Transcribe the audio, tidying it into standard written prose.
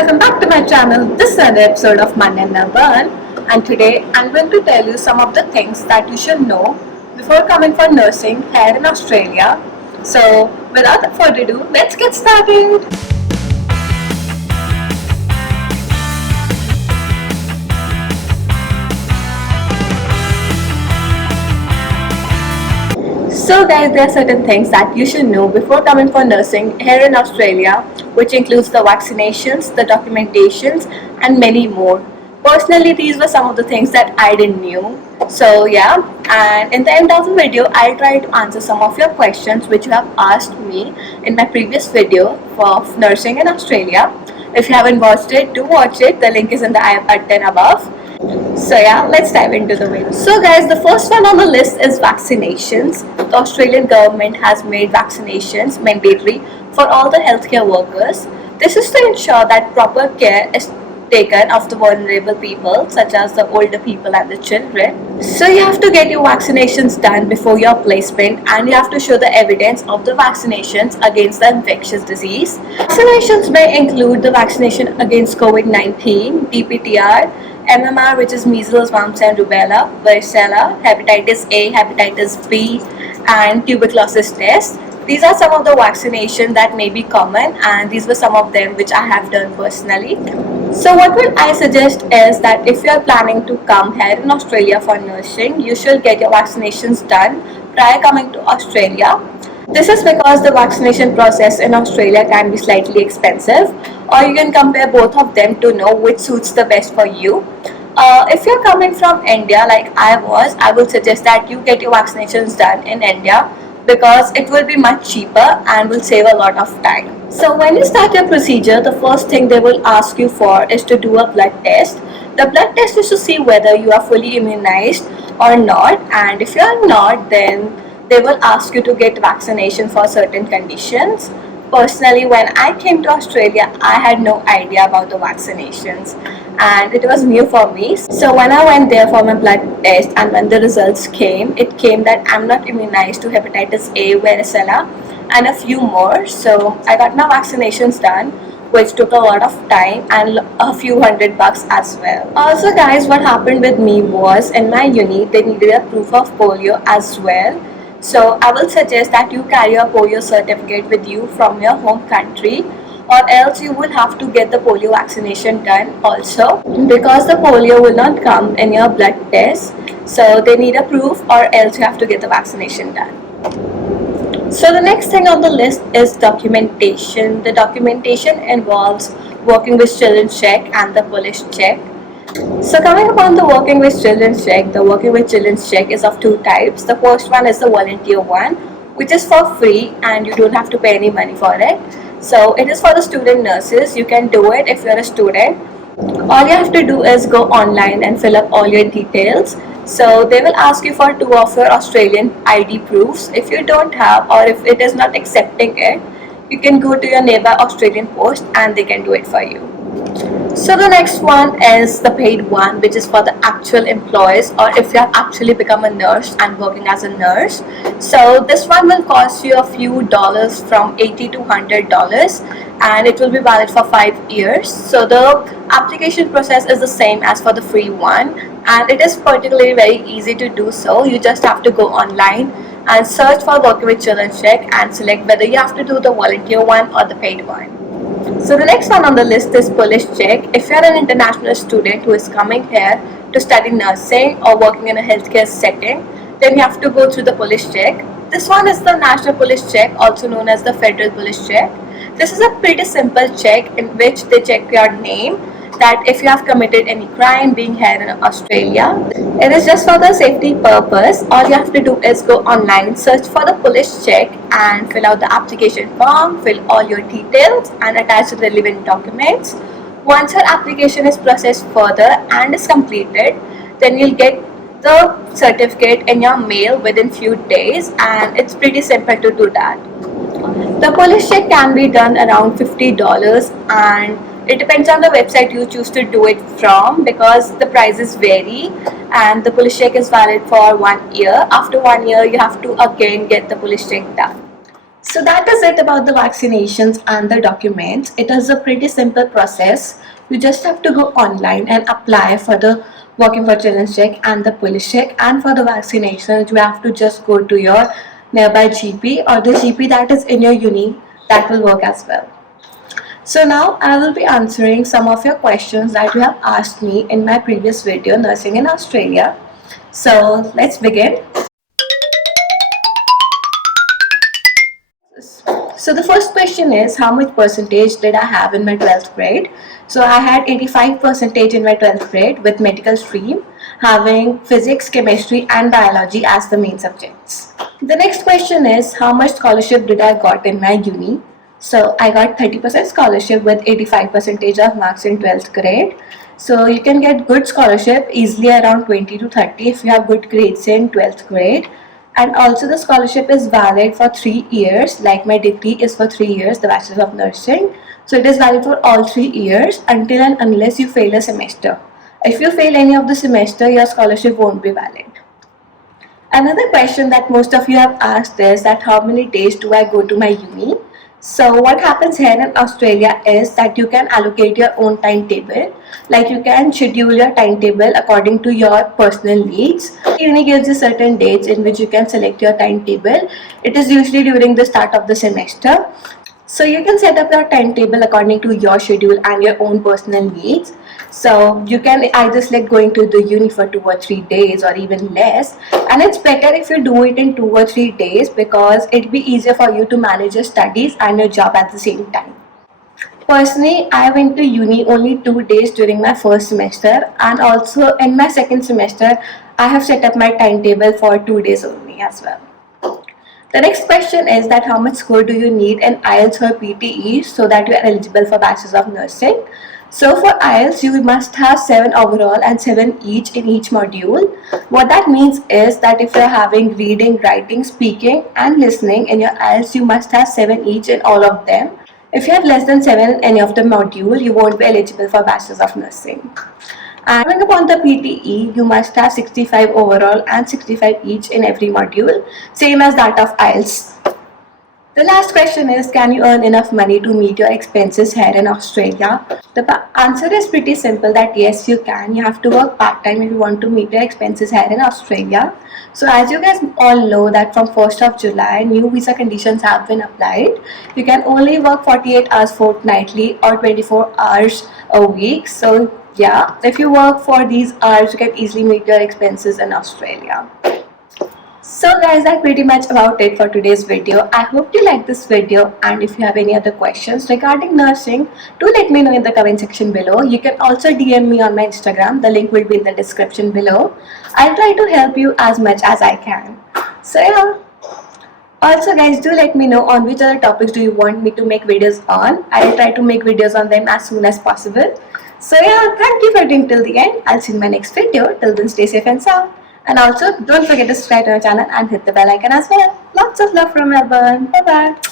welcome back to my channel. This is another episode of Man and Naban, and today I'm going to tell you some of the things that you should know before coming for nursing here in Australia. So without further ado, let's get started. So guys, there are certain things that you should know before coming for nursing here in Australia, which includes the vaccinations, the documentations, and many more. Personally, these were some of the things that I didn't knew. So yeah, and in the end of the video, I'll try to answer some of your questions which you have asked me in my previous video for nursing in Australia. If you haven't watched it, do watch it. The link is in the I button above. So yeah, let's dive into the video. So guys, the first one on the list is vaccinations. The Australian government has made vaccinations mandatory for all the healthcare workers. This is to ensure that proper care is taken of the vulnerable people such as the older people and the children. So you have to get your vaccinations done before your placement, and you have to show the evidence of the vaccinations against the infectious disease. Vaccinations may include the vaccination against COVID-19, DPTR, MMR, which is measles, mumps and rubella, varicella, hepatitis A, hepatitis B, and tuberculosis test. These are some of the vaccinations that may be common, and these were some of them which I have done personally. So what would I suggest is that if you are planning to come here in Australia for nursing, you should get your vaccinations done prior coming to Australia. This is because the vaccination process in Australia can be slightly expensive, or you can compare both of them to know which suits the best for you. If you're coming from India like I would suggest that you get your vaccinations done in India because it will be much cheaper and will save a lot of time. So when you start your procedure, the first thing they will ask you for is to do a blood test. The blood test is to see whether you are fully immunized or not, and if you are not, then they will ask you to get vaccination for certain conditions. Personally, when I came to Australia, I had no idea about the vaccinations and it was new for me. So when I went there for my blood test and when the results came, it came that I'm not immunized to hepatitis A, varicella and a few more. So I got my vaccinations done, which took a lot of time and a few $100 as well. Also guys, what happened with me was in my uni, they needed a proof of polio as well. So I will suggest that you carry a polio certificate with you from your home country, or else you will have to get the polio vaccination done also, because the polio will not come in your blood test. So they need a proof, or else you have to get the vaccination done. So the next thing on the list is documentation. The documentation involves working with children's check and the police check. So coming upon the working with children's check, the working with children's check is of two types. The first one is the volunteer one, which is for free and you don't have to pay any money for it. So it is for the student nurses. You can do it if you're a student. All you have to do is go online and fill up all your details. So they will ask you for 2 of your Australian ID proofs. If you don't have, or if it is not accepting it, you can go to your nearby Australian post and they can do it for you. So the next one is the paid one, which is for the actual employees, or if you have actually become a nurse and working as a nurse. So this one will cost you a few dollars, from $80 to $100, and it will be valid for 5 years. So the application process is the same as for the free one, and it is particularly very easy to do so. You just have to go online and search for working with children's check and select whether you have to do the volunteer one or the paid one. So the next one on the list is police check. If you are an international student who is coming here to study nursing or working in a healthcare setting, then you have to go through the police check. This one is the national police check, also known as the federal police check. This is a pretty simple check in which they check your name, that if you have committed any crime being here in Australia. It is just for the safety purpose. All you have to do is go online, search for the police check and fill out the application form, fill all your details and attach the relevant documents. Once your application is processed further and is completed, then you'll get the certificate in your mail within few days, and it's pretty simple to do that. The police check can be done around $50, and it depends on the website you choose to do it from, because the prices vary, and the police check is valid for 1 year. After 1 year, you have to again get the police check done. So that is it about the vaccinations and the documents. It is a pretty simple process. You just have to go online and apply for the working for children's check and the police check, and for the vaccinations you have to just go to your nearby GP or the GP that is in your uni. That will work as well. So now I will be answering some of your questions that you have asked me in my previous video, Nursing in Australia. So let's begin. So the first question is, how much percentage did I have in my 12th grade? So I had 85 percentage in my 12th grade with medical stream, having physics, chemistry and biology as the main subjects. The next question is, how much scholarship did I got in my uni? So I got 30% scholarship with 85 percentage of marks in 12th grade. So you can get good scholarship easily around 20 to 30 if you have good grades in 12th grade. And also the scholarship is valid for 3 years, like my degree is for 3 years, the Bachelor of Nursing. So it is valid for all 3 years until and unless you fail a semester. If you fail any of the semester, your scholarship won't be valid. Another question that most of you have asked is that how many days do I go to my uni? So what happens here in Australia is that you can allocate your own timetable. Like you can schedule your timetable according to your personal needs. Uni gives you certain dates in which you can select your timetable. It is usually during the start of the semester. So you can set up your timetable according to your schedule and your own personal needs. So you can either select going to the uni for 2 or 3 days or even less. And it's better if you do it in 2 or 3 days because it'll be easier for you to manage your studies and your job at the same time. Personally, I went to uni only 2 days during my first semester, and also in my second semester, I have set up my timetable for 2 days only as well. The next question is that how much score do you need in IELTS or PTE so that you are eligible for Bachelor of Nursing? So for IELTS, you must have 7 overall and 7 each in each module. What that means is that if you are having reading, writing, speaking and listening in your IELTS, you must have 7 each in all of them. If you have less than 7 in any of the module, you won't be eligible for Bachelor of Nursing. And coming upon the PTE, you must have 65 overall and 65 each in every module, same as that of IELTS. The last question is, can you earn enough money to meet your expenses here in Australia? The answer is pretty simple, that yes, you can. You have to work part-time if you want to meet your expenses here in Australia. So as you guys all know that from 1st of July, new visa conditions have been applied. You can only work 48 hours fortnightly or 24 hours a week. So yeah, if you work for these hours, you can easily meet your expenses in Australia. So guys, that's pretty much about it for today's video. I hope you liked this video, and if you have any other questions regarding nursing, do let me know in the comment section below. You can also DM me on my Instagram. The link will be in the description below. I'll try to help you as much as I can. So yeah. Also guys, do let me know on which other topics do you want me to make videos on. I'll try to make videos on them as soon as possible. So yeah, thank you for tuning till the end. I'll see you in my next video. Till then, stay safe and sound. And also, don't forget to subscribe to our channel and hit the bell icon as well. Lots of love from Melbourne. Bye bye.